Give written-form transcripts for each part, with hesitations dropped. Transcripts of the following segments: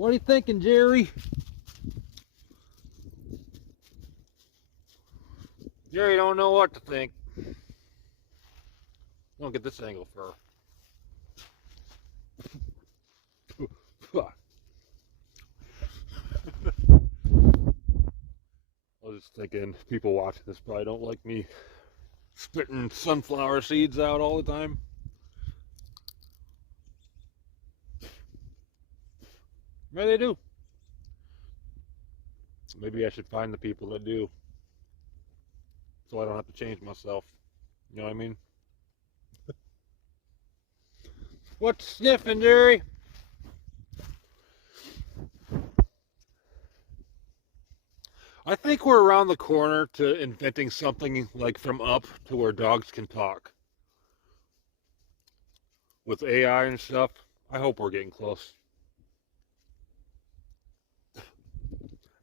What are you thinking, Jerry? Jerry don't know what to think. Don't get this angle for I was just thinking, people watching this probably don't like me spitting sunflower seeds out all the time. Maybe they do. Maybe I should find the people that do, so I don't have to change myself. You know what I mean? What's sniffing, Jerry? I think we're around the corner to inventing something like from Up to where dogs can talk. With AI and stuff, I hope we're getting close.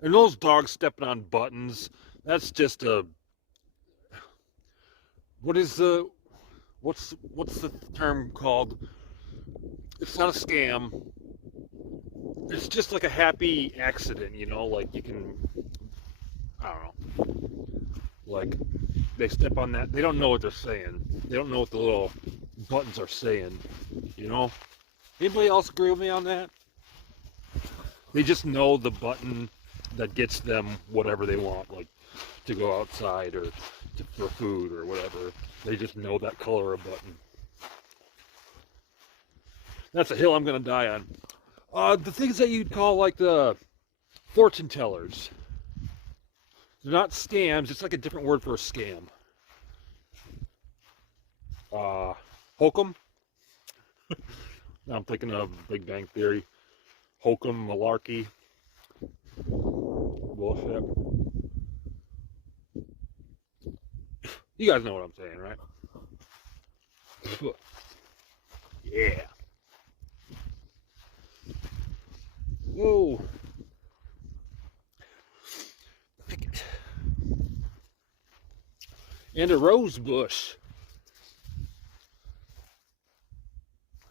And those dogs stepping on buttons, that's just a... what's the term called? It's not a scam. It's just like a happy accident, you know, like you can, I don't know, like they step on that, they don't know what they're saying. They don't know what the little buttons are saying, you know? Anybody else agree with me on that? They just know the button that gets them whatever they want, like to go outside or for food or whatever. They just know that color of button. That's a hill I'm gonna die on. The things that you'd call like the fortune tellers. They're not scams, it's like a different word for a scam. Hokum? I'm thinking of Big Bang Theory. Hokum, malarkey, bullshit. You guys know what I'm saying, right? Yeah. Whoa. Picket. And a rose bush.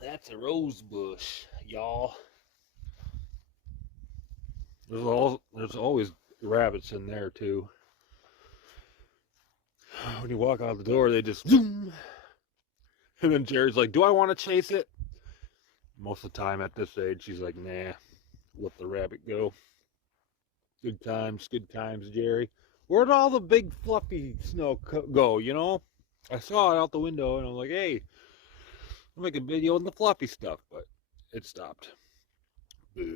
That's a rose bush, y'all. There's always rabbits in there too. When you walk out the door, they just zoom. And then Jerry's like, "Do I want to chase it?" Most of the time at this age, she's like, "Nah, let the rabbit go." Good times, Jerry. Where'd all the big fluffy snow go, you know? I saw it out the window and I'm like, hey, I'll make a video on the fluffy stuff, but it stopped.